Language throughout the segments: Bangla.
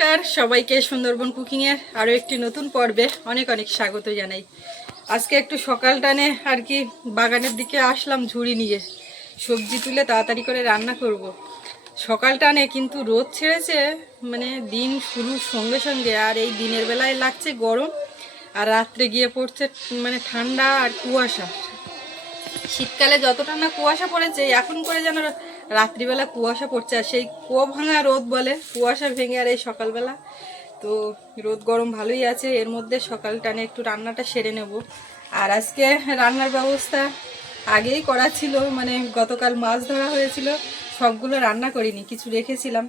নমস্কার সবাইকে সুন্দরবন কুকিং এর আরো একটি নতুন পর্বে অনেক অনেক স্বাগত জানাই। আজকে একটু সকাল টানে আর কি বাগানের দিকে আসলাম ঝুড়ি নিয়ে, সবজি তুলে তাড়াতাড়ি করে রান্না করব। সকাল টানে কিন্তু রোদ ছেড়েছে, মানে দিন শুরুর সঙ্গে সঙ্গে, আর এই দিনের বেলায় লাগছে গরম, আর রাত্রে গিয়ে পড়ছে মানে ঠান্ডা আর কুয়াশা। শীতকালে যতটা না কুয়াশা পড়েছে, এখন করে যেন রাত্রিবেলা কুয়াশা পড়ছে, আর সেই কুয়ো ভাঙা রোদ বলে কুয়াশা ভেঙে। আর এই সকালবেলা তো রোদ গরম ভালোই আছে, এর মধ্যে সকাল টানে একটু রান্নাটা সেরে নেব। আর আজকে রান্নার ব্যবস্থা আগেই করা ছিল, মানে গতকাল মাছ ধরা হয়েছিল, সবগুলো রান্না করিনি, কিছু রেখেছিলাম,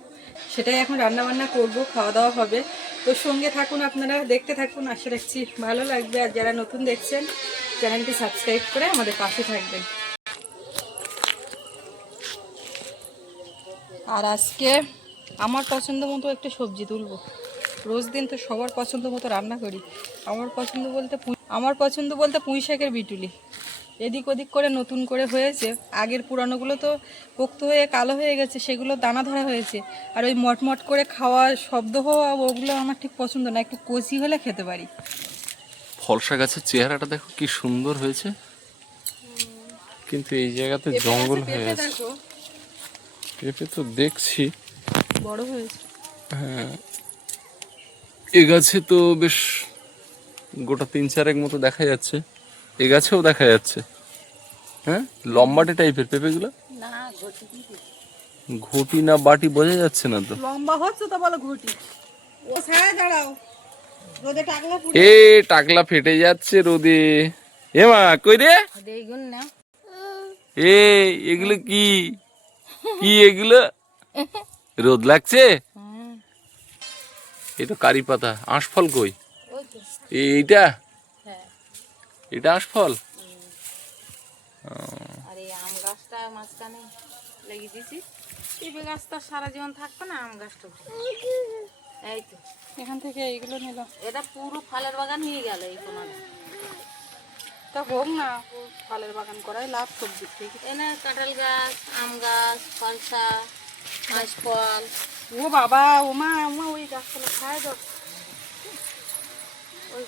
সেটাই এখন রান্না বান্না করব, খাওয়া দাওয়া হবে। তো সঙ্গে থাকুন, আপনারা দেখতে থাকুন, আশা রাখছি ভালো লাগবে। আর যারা নতুন দেখছেন চ্যানেলটি সাবস্ক্রাইব করে আমাদের পাশে থাকবেন। আর আজকে আমার পছন্দ মতো একটা সবজি তুলবো। রোজ দিন তো সবার পছন্দ মতো রান্না করি। আমার পছন্দ বলতে পুঁই শাকের বিটুলি। এদিক ওদিক করে নতুন করে হয়েছে, আগের পুরানোগুলো তো পোক্ত হয়ে কালো হয়ে গেছে, সেগুলো দানা ধরা হয়েছে। আর ওই মটমট করে খাওয়া শব্দ হওয়া ওগুলো আমার ঠিক পছন্দ না, একটু কচি হলে খেতে পারি। ফলসা গাছের চেহারাটা দেখো কি সুন্দর হয়েছে, কিন্তু এই জায়গাতে জঙ্গল হয়ে আছে। পেঁপে তো দেখছি বড় হয়েছে। হ্যাঁ, এ গাছে তো বেশ গোটা 3-4 মতো দেখা যাচ্ছে, এ গাছেও দেখা যাচ্ছে। হ্যাঁ, লম্বাটে টাইপের পেঁপেগুলো, ঘটি না বাটি বোঝা যাচ্ছে না তো। লম্বা হচ্ছে তো বলো ঘটি। ও ছায় দাঁড়াও, রোদে টাকলা এ টাকলা ফেটে যাচ্ছে রোদে। এ মা কই রে, এ এগুলো কি কি এগুলো, রোদ লাগছে। এই তো কারি পাতা, আঁশফল কই? এইটা এটা আঁশফল। আর এই আম গাছটা মাঝখানে লেগে দিয়েছি। পেঁপে গাছটা সারা জীবন থাকবে না, আম গাছটা এই তো এখান থেকে এইগুলো নিলাম। এটা পুরো ফলের বাগান নিয়ে গেল এই কোনাটা। তা হোক না, ফলের বাগান করাই লাভ সবজির থেকে। এনে কাঁঠাল গাছ, আম গাছ, ফলসা, আঁশফল। ও বাবা, ওমা ওমা, ওই গাছগুলো খায় দাও। ওই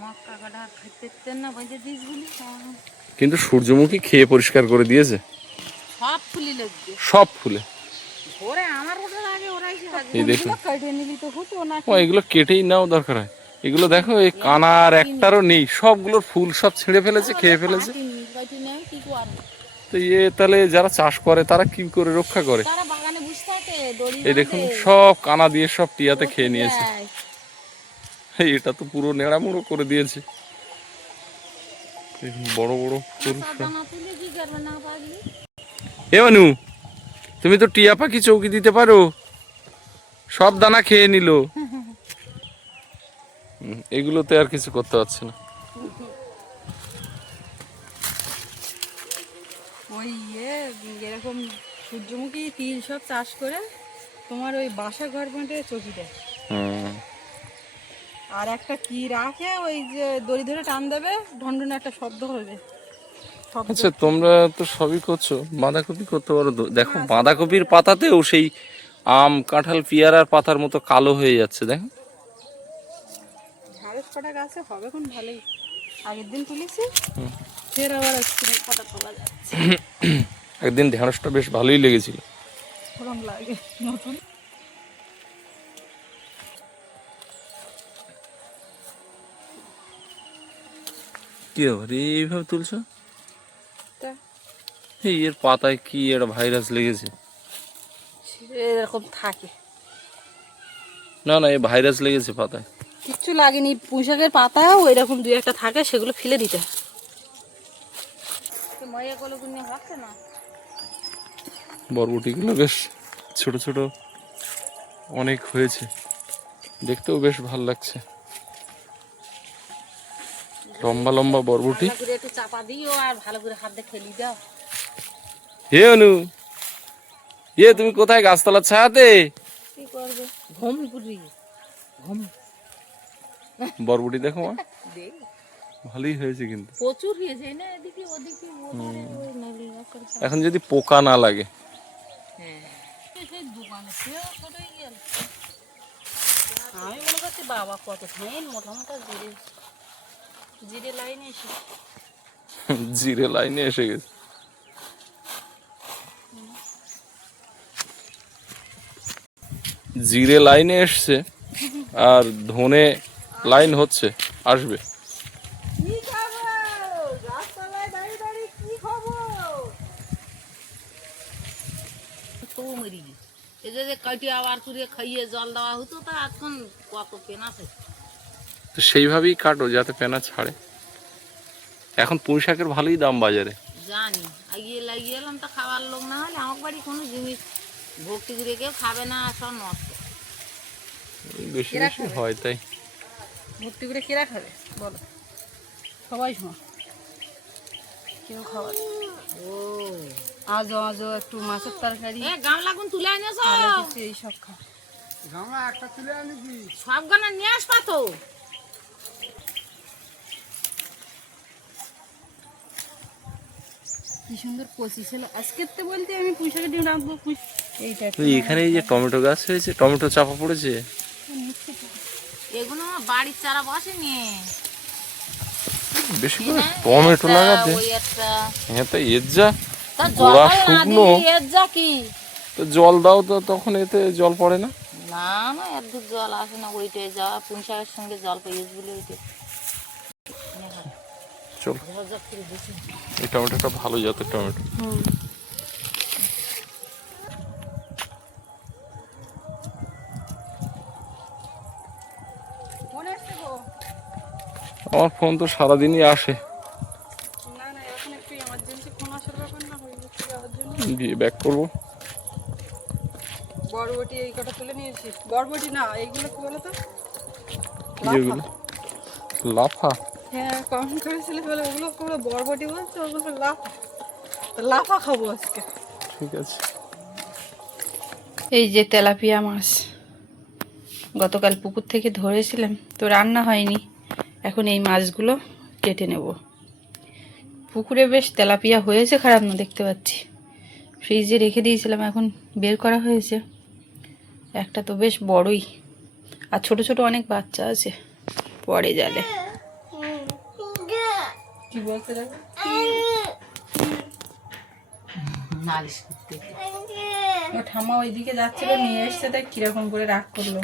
মক্কা কাটা খেতে না বেঁধে দিস বলি কিন্তু সূর্যমুখী খেয়ে পরিষ্কার করে দিয়েছে সব ফুলি লাগবে, সব ফুলে। ভোরে আমার ওঠার আগে ওরাই এই দেখুন, কেটে নিলি তো হতো না। ও এগুলো কেটেই নাও দরকার হয়। এগুলো দেখো, এই কানার একটারও নেই, সবগুলোর ফুল সব ছিঁড়ে ফেলেছে, খেয়ে ফেলেছে। কি করবে তো তাহলে যারা চাষ করে তারা কি করে রক্ষা করে? তারা বাগানে বসে থাকে, দড়ি এই দেখুন, সব কানা দিয়ে সব টিয়াতে খেয়ে নিয়েছে। এটা তো পুরো নেড়ামুড়ো করে দিয়েছে। বড় বড় ফুল। এ মানু, তুমি তো টিয়া পাখি চৌকি দিতে পারো, সব দানা খেয়ে নিল। এগুলোতে আর কিছু করতে পারছে না। ওই এরকম সূর্যমুখী তিল সব চাষ করে তোমার ওই বাসা ঘর বাঁধে চকি দেয়। আর একটা কি রাখে, ওই যে দড়ি ধরে টান দেবে, ঢনঢনে একটা শব্দ হবে। আচ্ছা, তোমরা তো সবই করছো, বাঁধাকপি করতে পারো তো। দেখো, বাঁধাকপির পাতাতেও সেই আম, কাঁঠাল, পেয়ারার পাতার মতো কালো হয়ে যাচ্ছে। দেখো, ঢ্যাঁড়স কটা গাছে হবে কোন ভালোই, আগের দিন তুলেছি, ফের আবার আজকে কটা তোলা যাচ্ছে। একদিন ঢেঁড়সটা বেশ ভালোই লেগেছিল। ওরম লাগে নতুন। কি ব্যাপার, এইভাবে তুলছো? এই এর পাতায় কি একটা ভাইরাস লেগেছে? এরকম থাকে না না, এই ভাইরাস লেগেছে পাতায়। কিচ্ছু লাগেনি, পুঁইশাকের পাতাও এরকম দুই একটা থাকে, সেগুলো ফেলে দিতে। বরবটিগুলো বেশ ছোট ছোট অনেক হয়েছে, দেখতেও বেশ ভালো লাগছে। লম্বা লম্বা বরবটি। একটু চাপা দিও আর ভালো করে হাত দিয়ে ঠেলি দাও। হে অনু, তুমি কোথায়? গাছতলার ছায়াতে? কি করবে, ঘুম পুরি ঘুম। বরবটি দেখো মা, দেখ ভালোই হয়েছে কিন্তু। প্রচুর হয়েছে না এদিকে ওদিকে ওধারে ওই নলি গাছের সাথে। এখন যদি পোকা না লাগে। হ্যাঁ সেই দোকানে সেও ছোটই গেল। আমি মনে করছি বাবা কত ফাইন মোটা মোটা জিরে জিরে লাইনে এসে জিরে লাইনে এসে গেছে। জিরে লাইনে এসছে আর ধনে লাইন হচ্ছে, আসবে। কি খবর গাছতলায় দাঁড়িয়ে দাঁড়িয়ে কি খবর? তো মরি গেছে। এই যে কাটিয়ে আবার করে খাইয়ে জল দেওয়া হতো তা এখন কত পেন আছে। তো সেইভাবেই কাটো যাতে পেনা ছাড়ে। এখন পুঁই শাকের ভালোই দাম বাজারে। জানি আগিয়ে লাগিয়ে এলাম তা খাওয়ার লোক না হলে আমার বাড়ি কোনো জিনিস ভক্তি করে কেউ খাবে না, সব নষ্ট। বেশি বেশি হয় তাই। ভর্তি করে কেরা খাবে বলো? সবাই শোনো, কেউ খাওয়া ও আজও আজও একটু মাছের তরকারি এ গামলা কোন তুলে আনিস এইসব খা। সব গানা নিয়ে আসবা তো। কি সুন্দর কচি ছিল আজকে তো বলতে আমি পুঁইশাকের ডিম রাঁধবো। এইটা তো এখানে এই যে টমেটো গাছ হয়েছে, টমেটো চাপা পড়েছে। এগুলো আমার বাড়ির চারা বসেনি। বেশি করে টমেটো লাগাতে। ওই একটা হ্যাঁ তো এর যা তা গোড়া জল না শুকনো, দিলে এর যা কি? তো জল দাও তো তখন এতে জল পড়ে না। না না এর দূর জল আসে না, ওইটাই যা পুঁই শাকের সঙ্গে জল পেয়েছ বলে ওইটাই। চল, এই টমেটোটা ভালো জাতের টমেটো। মনে আসছে গো? আমার ফোন তো সারাদিনই আসে। না না এখন একটু এমার্জেন্সি ফোন আসার ব্যাপার না হয়ে যাচ্ছে যাওয়ার জন্য। দিয়ে ব্যাক করবো। বরবটি এই কটা তুলে নিয়েছি। বরবটি না এইগুলো কি বলো তো? যেগুলো লাফা। হ্যাঁ কমেন্ট করেছিল বলে ওগুলো পুরো বরবটি বলছে, ওগুলো লাফা। তো লাফা খাবো আজকে। ঠিক আছে। এই যে তেলাপিয়া মাছ গতকাল পুকুর থেকে ধরেছিলাম, তো রান্না হয়নি। এখন এই মাছগুলো কেটে নেব। পুকুরে বেশ তেলাপিয়া হয়েছে, খারাপ না দেখতে পাচ্ছি। ফ্রিজে রেখে দিয়েছিলাম, এখন বের করা হয়েছে। একটা তো বেশ বড়ই, আর ছোট ছোট অনেক বাচ্চা আছে পরে জালে। কি বলতে যাবে? নালিশ করতে ও ঠাম্মা ওইদিকে যাচ্ছিল, নিয়ে এসছে, তাই কিরকম করে রাগ করলো।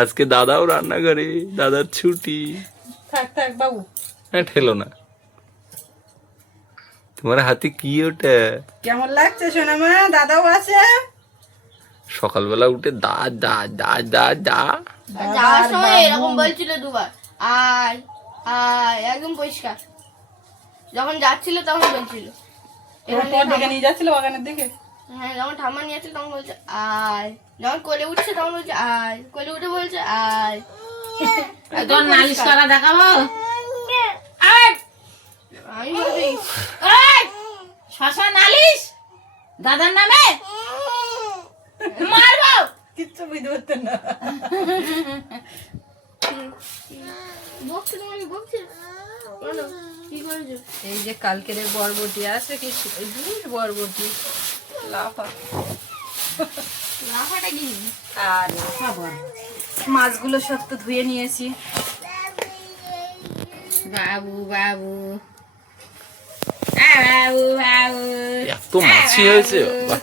আজকে দাদাও রান্না করে, দাদার ছুটি। থাক থাক বাবু, হ্যাঁ ঠেলো না। তোমার হাতে কি ওটা? কেমন লাগছে সোনামা? দাদাও আছে। সকালবেলা উঠে দা দা দা দা দা। যাওয়ার সময় এরকম বলছিল দুবার, আয় আয়, একদম পরিষ্কার। যখন যাচ্ছিল তখন বলছিল, তোর দিকে নিয়ে যাচ্ছিল বাগানের দিকে। হ্যাঁ যখন ঠাম্মা নিয়ে যাচ্ছিল তখন বলছে আয়, যখন কোলে উঠছে তখন বলছে আয়, কোলে উঠে বলছে আয়। তোর নালিশ করা দেখাবো। আমি বলছি শশা নালিশ দাদার নামে মারবো। কিচ্ছু বুঝতে পারতেন না। বকছে, তোমাকে বকছে বলো, কি করেছো? এই যে কালকের বরবটি আছে, কি দুধ বরবটি লাফা। লাফাটা কি? আর মাছগুলো সব তো ধুয়ে নিয়েছি। বাবু বাবু বাবু বাবু এত মাছি হয়েছে। বাহ।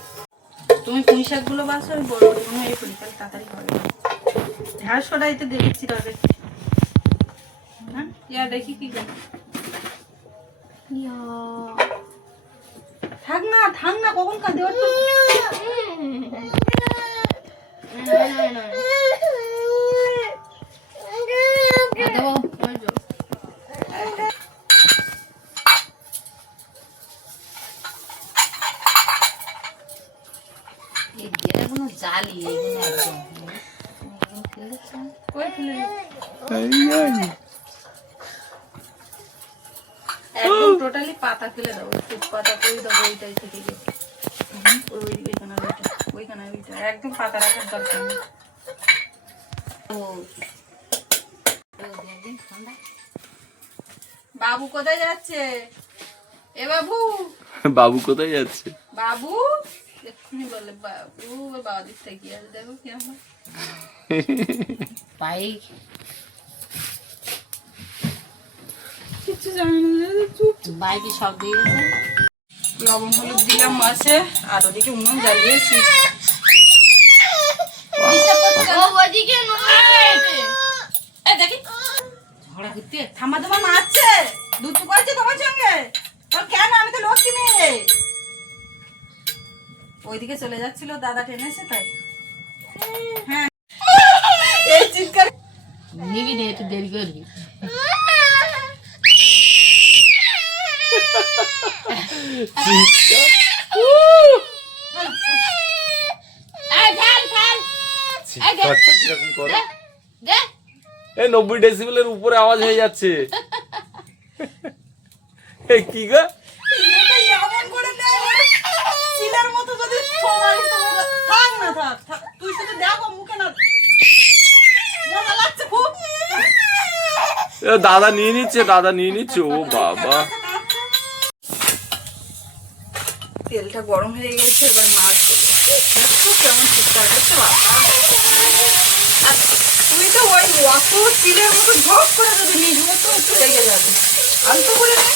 তুমি পুঁই শাকগুলো বাছো, আমি বরবটিগুলো এই করি, তাহলে তাড়াতাড়ি হবে। ঢাস সরাইতে দেখেছি তবে না, ইয়া দেখি কি করে। থাক না থাক না, কখন কাঁদে ওর তো। এগুলো জালি এগুলো একদম কই ফেলে একদম টোটালি পাতা ফেলে দাও, একটু পাতা কই দাও, ওইটাই থেকে গেছে। ওইদিকে কানা ওইটা, ওইখানে ওইটা একদম পাতা রাখার দরকার নেই। একদিন ঠান্ডা। বাবু কোথায় যাচ্ছে? এ বাবু, বাবু কোথায় যাচ্ছে? বাবু এক্ষুনি বলে বাবু, ওর বাবা দিক থেকে গিয়ে আছে, দেখো কি আমার পাই কিছু জানি না, চুপ। বাইকে সব দিয়ে গেছে। লবণ হলুদ দিলাম মাছে, আর ওদিকে উনুন জ্বালিয়েছি। ও ওদিকে নড়ছে। এই দেখি ঝগড়া করতে থামা, তোমার মারছে, দুধ করছে তোমার সঙ্গে। তোর কেন? আমি তো লক্ষ্মী মেয়ে। ওইদিকে চলে যাচ্ছিল, দাদা টেনেছে তাই। হ্যাঁ, এই চিৎকার। নিবি না, একটু দেরি করবি। এই ফেল ফেল। চিৎকারটা কিরকম করে? দে এই 90 ডেসিবেলের উপরে আওয়াজ হয়ে যাচ্ছে। এই কি গো? এটা এমন করে দেয়, সিলার মতো যদি সবাই তোমার থাক না, থাক থাক, তুই শুধু দেখো মুখে না। মজা লাগছে খুব। এ দাদা নিয়ে নিচ্ছে, দাদা নিয়ে নিচ্ছে। ও বাবা, তেলটা গরম হয়ে গেছে, এবার মাছ দেবো। দেখো কেমন চিৎকার করছে বাবা। আর তুই তো ওই অত চিলের মতো ঝপ করে যদি নিজে তো একটু লেগে যাবে, আলতো করে নে।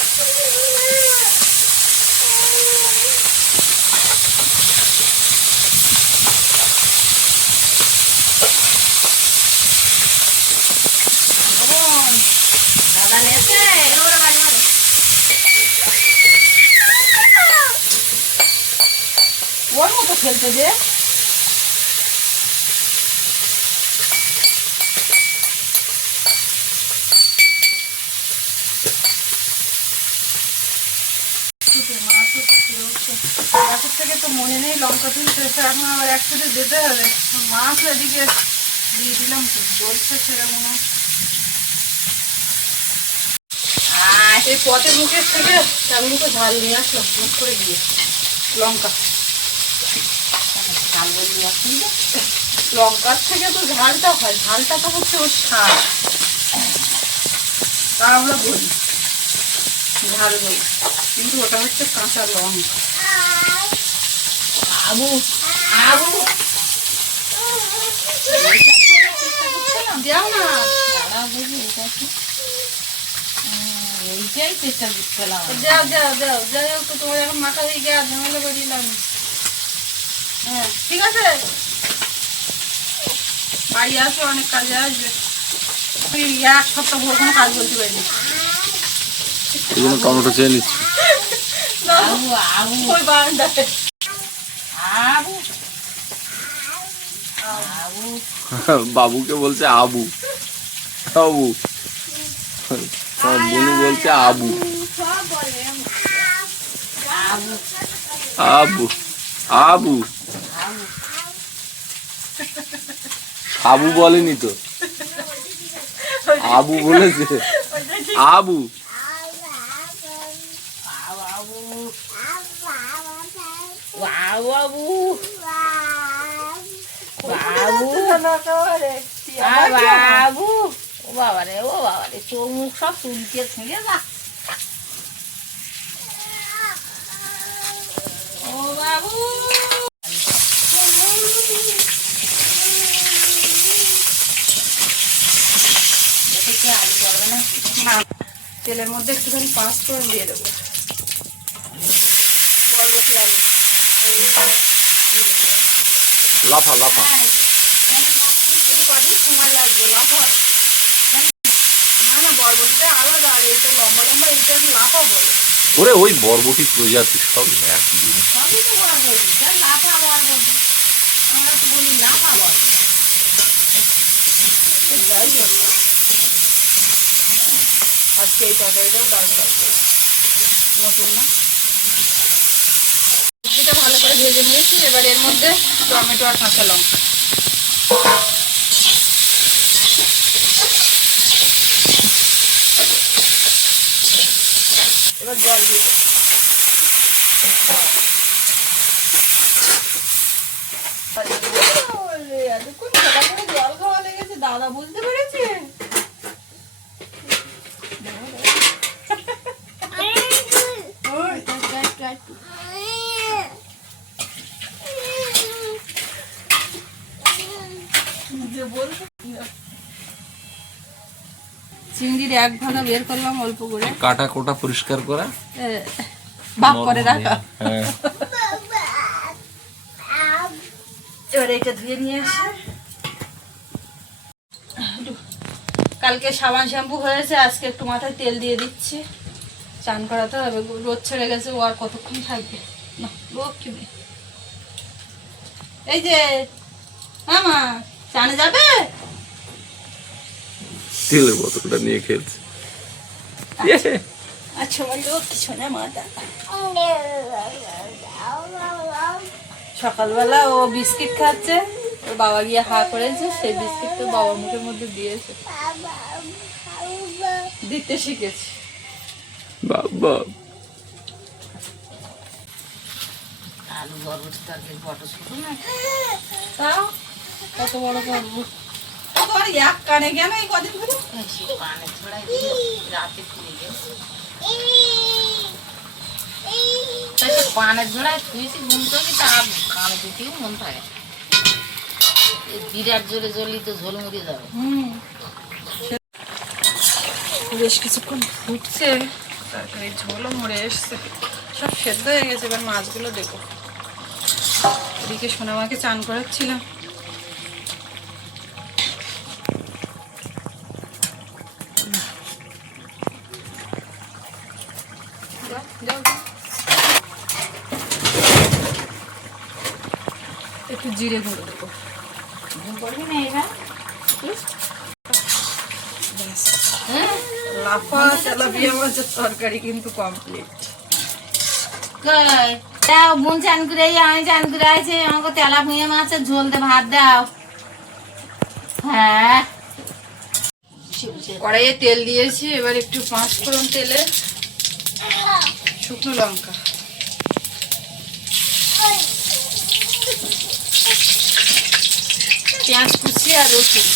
দাদা নেছে ওর মতো খেলতে দে। গাছের থেকে তো মনে নেই লঙ্কা তুলতে, এখন আবার একসাথে যেতে হবে। মাছ এদিকে দিয়ে দিলাম, তো জ্বলছে সেরকম। এই পথে মুখের থেকে তেমন তো ঝাল নিয়ে আসলাম, মুখ করে দিয়ে লঙ্কা। ঝাল বললি আসুন। লঙ্কার থেকে তো ঝালটা হয়, ঝালটা তো হচ্ছে ওর স্বাদ, তা আমরা বলি ঝাল বলি, কিন্তু ওটা হচ্ছে কাঁচা লঙ্কা। আবু আবু দেও না, দাদা বুঝি এটা কি? এইটাই চেষ্টা করছিলাম। দেও দেও দেও, যাই হোক তো তোমার এখন মাথা দিয়ে গিয়ে ঝামেলা করিলাম। হ্যাঁ ঠিক আছে, বাড়ি আসো, অনেক কাজে আসবে। ওই এক সপ্তাহ ভোর কোনো কাজ বলতে পারিনি। এই জন্য টমেটো চেয়ে নিচ্ছি। আবু আবু ওই বারান্দায় আবু আবু বাবুকে বলছে আবু, আবু। বনু বলছে আবু, সব বলে আবু আবু, আবু। আবু বলেনি তো, আবু বলেছে। আবু, আবু আবু আবু বাবু ও বাবা রে, ও বাবা রে, চোখ মুখ সব চুলকে ছিঁড়ে যা। ও বাবু দেখে কি আলু করবে না? না, তেলের মধ্যে একটুখানি পাঁচ ফোড়ন দিয়ে দেবো, বরবটি আলু। লাফা লাফা। কদিন সময় লাগবে লাফা। না না, বরবটিটা আলাদা, আর এইটা লম্বা লম্বা, এইটা লাফা বলে। ওরে ওই বরবটি প্রজাতি সব একই জিনিস। সবই তো বরবটি, তার লাফা বরবটি, আমরা তো বলি লাফা বরবটি। যাই হোক, আজকে এই তরকারিটাও দারুণ লাগবে, নতুন না। সবজিটা ভালো করে ভেজে নিয়েছি, এবার এর মধ্যে টমেটো আর কাঁচা লঙ্কা। এবার জল দিয়ে দেবো। এতক্ষণ খেলা করে জল খাওয়া লেগেছে, দাদা বুঝতে পেরেছে। চিংড়ির এক ভাগা বের করলাম অল্প করে, কাটা কোটা পরিষ্কার করা, ভাগ করে রাখা। হ্যাঁ এবার এটা ধুয়ে নিয়ে আসে। কালকে সাবান শ্যাম্পু হয়েছে, আজকে একটু মাথায় তেল দিয়ে দিচ্ছি, চান করাতে হবে। রোদ ছেড়ে গেছে, ও আর কতক্ষণ থাকবে না। লক্ষ্মী মেয়ে। এই যে মামা চানে যাবে? তেলের বোতলটা নিয়ে খেলছে। আচ্ছা আমার লক্ষ্মী শোনা মাটা। সকালবেলা ও বিস্কিট খাচ্ছে, ওর বাবা গিয়ে হা করেছে, সেই বিস্কিট তো বাবা মুখের মধ্যে দিয়েছে, দিতে শিখেছে। বাবা আলু বরবটি তরকারি ফটোশুট না তাও কত বড় করবো। তোমার এক কানে কেন এই কদিন ধরে? পানে ছড়াই দিয়ে রাতে খুলে গেছে। পানের জোড়ায় শুয়েছি ঘুম থেকে, তা কানে দিতেও মন থাকে। বিরাট জোরে জ্বলি তো ঝোল মরে যাবে। বেশ কিছুক্ষণ ফুটছে, তারপরে ঝোলও মরে এসছে, সব সেদ্ধ হয়ে গেছে। এবার মাছগুলো দেখো। এদিকে সোনামাকে চান করাচ্ছিলাম। একটু জিরে গুঁড়ো দেবো। ঘুম পড়বি না এবার? লাফা তেলাপিয়া মাছের তরকারি কিন্তু কমপ্লিট। দাও বোন চান করে আমি চান করে আছি, আমাকে তেলা ভুঁয়ে মাছের ঝোল দিয়ে ভাত দাও। হ্যাঁ কড়াইয়ে তেল দিয়েছি, এবার একটু 5 ফোড়ন তেলে শুকনো লঙ্কা, পেঁয়াজ কুচি আর রসুন,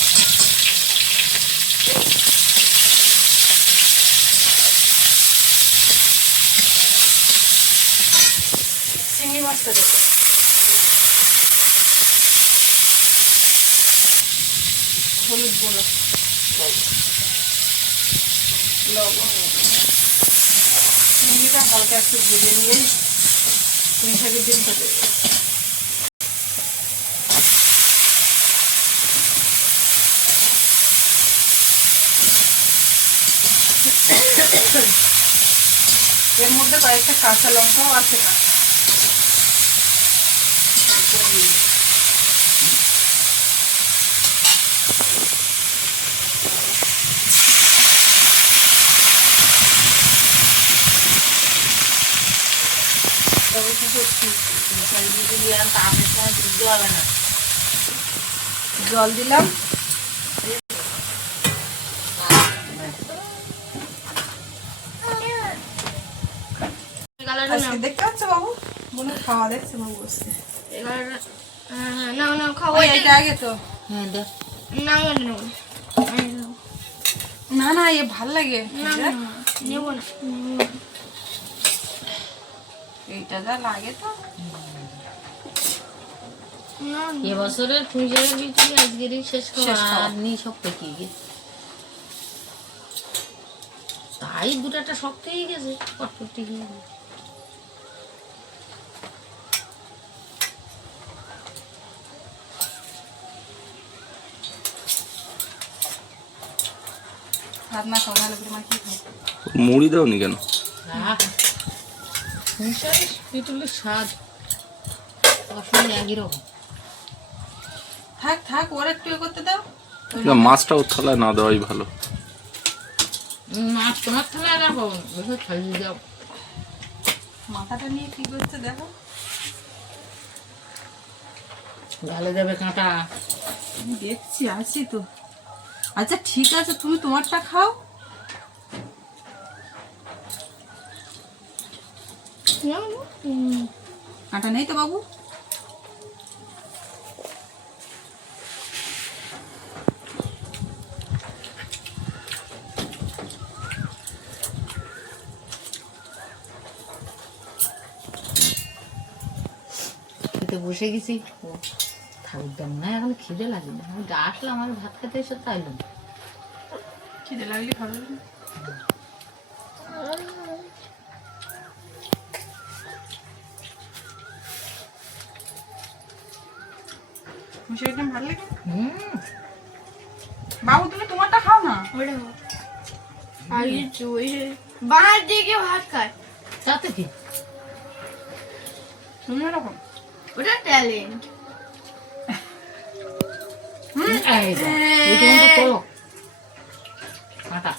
চিংড়ি মাছটা দেবো, হলুদ গুঁড়ো, লবণ, চিংড়িটা হালকা একটু ভেজে নিয়ে পুঁই শাকের ডিমটা দেবো। এর মধ্যে কয়েকটা কাঁচা লঙ্কাও আছে না। জল দিলাম। আজকে দেখতে পাচ্ছ বাবু, মনে হয় খাওয়া দেখছে বাবু বসছে। না খাবো। ওই এটা আগে তো হ্যাঁ দেখ না না না এ ভাল লাগে। নেবো না। এইটা যা লাগে তো। এবছরের পুঁইশাকের বিক্রি আজকেরই শেষ শেষ খাওয়া, খাওয়া। আর নেই সব পেকিয়ে গেছে। তাই দুটাটা শক্ত হয়ে গেছে, কটকটি হয়ে গেছে। ভাত না খাও ভালো করে মা কি খাও? মুড়ি দাওনি কেন? পুঁইশাকের পিটুলির স্বাদ সবসময় একই রকম। থাক থাক ওর একটু এ করতে দাও। না মাছটা ওর থালায় না দেওয়াই ভালো। মাছ তোমার থালায় রাখো, বেশি খাইয়ে যাও। মাথাটা নিয়ে কি করছে দেখো। গালে যাবে কাঁটা। আমি দেখছি আছি তো। আচ্ছা ঠিক আছে, তুমি তোমারটা খাও। কাঁটা নেই তো বাবু? খেতে বসে গেছি। ও ঠাকুরদা মনে হয় এখন খিদে লাগে না, আমি আসলাম আমি ভাত খেতে এসে তাইলাম। খিদে লাগলে খাবে না? মিষ্টি একদম ভালো লাগে। বাবু তুমি তোমারটা খাও না। ওটা আর কিছু ওই বাহার দিকে ভাত খায়, তাতে কি তুমি এরকম ওটা ট্যালেন্ট। এই যা, ওইটা মতো করো কাটা।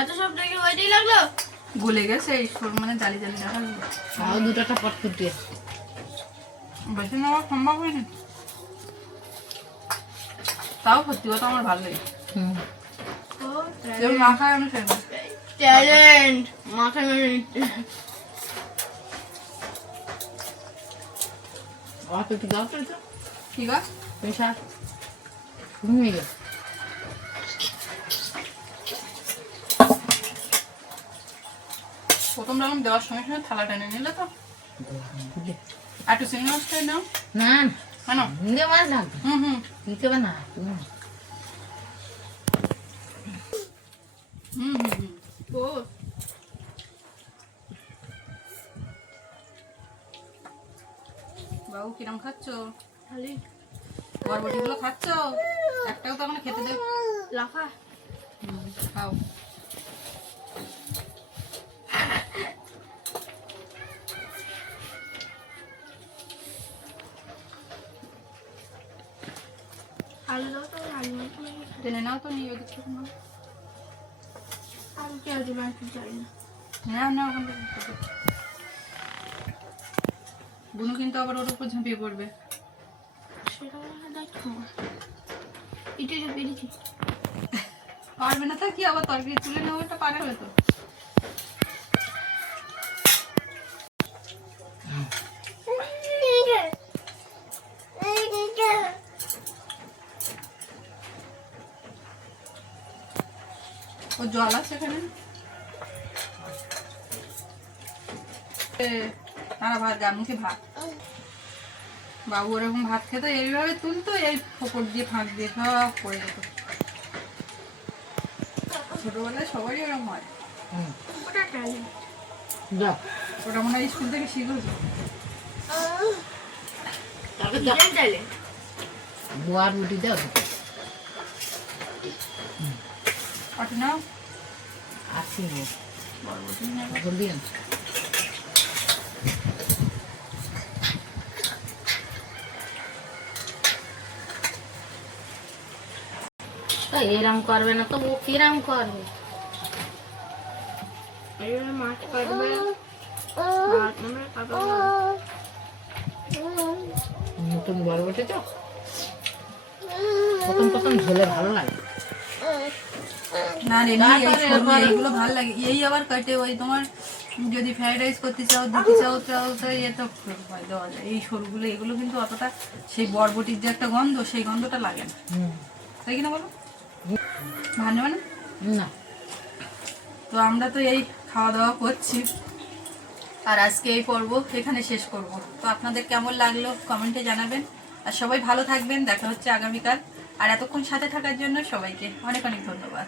এত সব দেখে ওইটাই লাগলো। গলে গেছে এই মানে জালি জালি দেখা যাবে। আর দুটো টাপাট ফুটিয়ে বেশি নেওয়া সম্ভব হয়নি, তাও সত্যি কথা আমার ভালো লাগে। যেমন মা খায় আমি খাইব। ট্যালেন্ট মাথায় মেরে নিচ্ছে। অত একটু দাও তো একটু ঠিক আছে পেশা ঘুমিয়ে গেল। প্রথম রাউন্ড দেওয়ার সময় সময় থালা টেনে নিলে তো। আর একটু চিংড়ি মাছ খাই নাও। না কেন? নিতে মাছ লাগবে, হুম নিতে পারে না তুমি। ও বাবু কিরম খাচ্ছ? খালি বরবটিগুলো খাচ্ছ? একটাও তো এখন খেতে দে। লাফা। খাও। আলু দাও তো, আলু টেনে নাও তো, নিয়ে ওদিক থেকে নাও। আলু কি আলু একটু চাই না। নাও নাও ওখান থেকে খেতে। বুনু কিন্তু আবার ওর উপর ঝাঁপিয়ে পড়বে। সেটা দেখো এটা যে পেরেছি। পারবে না তো কি, আবার তরকারি তুলে নেওয়া ওটা পারে হয়তো। ও জল আছে এখানে। তারা ভাত গামুখে ভাত। বাবু ওরকম ভাত খেতো এইভাবে তুলতো, এই ফোকর দিয়ে ফাঁক দিয়ে সব পড়ে যেত। ছোটবেলায় সবারই ওরকম হয়। ওটা ট্যালেন্ট। দাও ওটা মনে হয় স্কুল থেকে শিখেছে। তাকে দাও, ট্যালেন্ট। দুয়ার রুটি দাও দুটো। পাঠে নাও। আসি বরবটি নাও। জলদি আন। এরম করবে না তো ও কিরম করবে? এইভাবে মাছ কাটবে, ভাত আমরা কাটবো। নতুন বরবটি তো প্রথম প্রথম ঝোলে ভালো লাগে। না রে, এইগুলো ভালো লাগে। এই আবার কাটে ওই তোমার যদি ফ্রাইড রাইস করতে চাও, দিতে চাও, তো এ তো দেওয়া যায়। এই সরুগুলো এগুলো কিন্তু অতটা সেই বরবটির যে একটা গন্ধ, সেই গন্ধটা লাগে না, তাই কিনা বলো? ভালো মানে না তো আমরা তো এই খাওয়া দাওয়া করছি, আর আজকে এই পর্ব এখানে শেষ করব। তো আপনাদের কেমন লাগলো কমেন্টে জানাবেন, আর সবাই ভালো থাকবেন। দেখা হচ্ছে আগামীকাল। আর এতক্ষণ সাথে থাকার জন্য সবাইকে অনেক অনেক ধন্যবাদ।